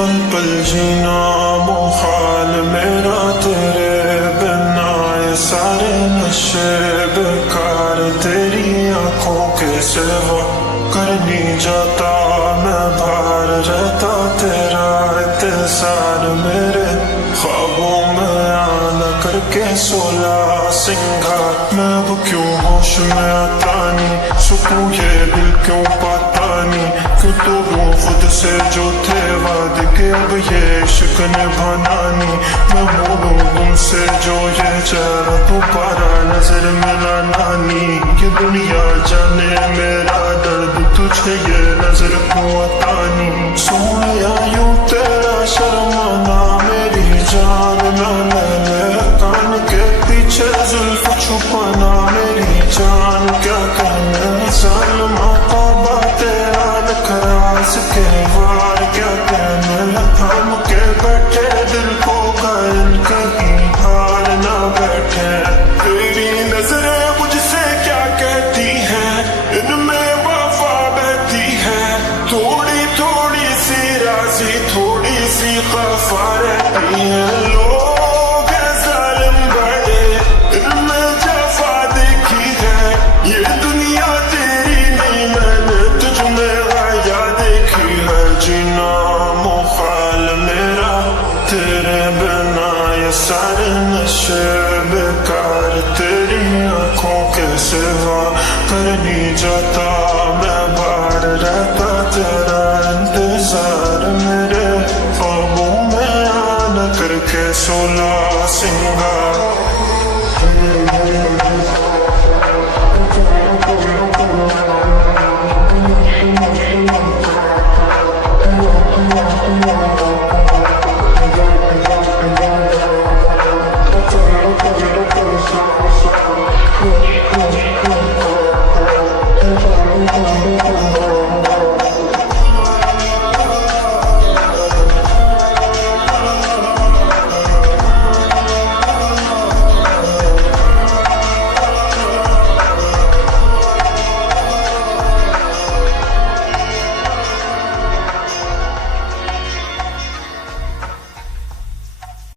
पल पल जीना मुहाल मेरा तेरे बिना, ये सारे नशे बेकार तेरी आंखों के सिवा करनी जाता मैं बाहर रहता तेरा इंतजार मेरे ख्वाबों में आना करके 16 सिंगार। मैं अब क्यों होश में आता नहीं, सुकून ये दिल क्यों पाता नहीं, क्यों तो वो खुद से जो थे वादे के अब ये इश्क निभाना नहीं। मैं बोलूं तुमसे जो ये चेहरा दोबारा नजर मिलाना नहीं, ये दुनिया जाने मेरा दर्द तुझे ये नजर क्यों आता नहीं। सोया यूं तेरा शर्माना मेरी जान ना ले कान के पीछे जुल्फ छुपाना मेरी जान, क्या कहना जालिमा तौबा तेरा नखरास के वार, क्या कहना थाम के बैठे दिल को घायल कहीं हार ना बैठे। तेरी नजरें मुझसे क्या कहती हैं, इनमें वफा बहती है, थोड़ी थोड़ी सी राजी थोड़ी सी खफा रहती है। लोग हैं जालिम बड़े इनमें जफा देखी है, ये दुनिया तेरी नहीं मैंने तुझ में गाया देखी है। जीना मुहाल मेरा तेरे बिना, ये सारे नशे बेकार तेरी आंखों के सिवा करनी जाता मैं बाहर रहता तेरा इंतजार मेरे ख्वाबों में आना करके 16 सिंगार।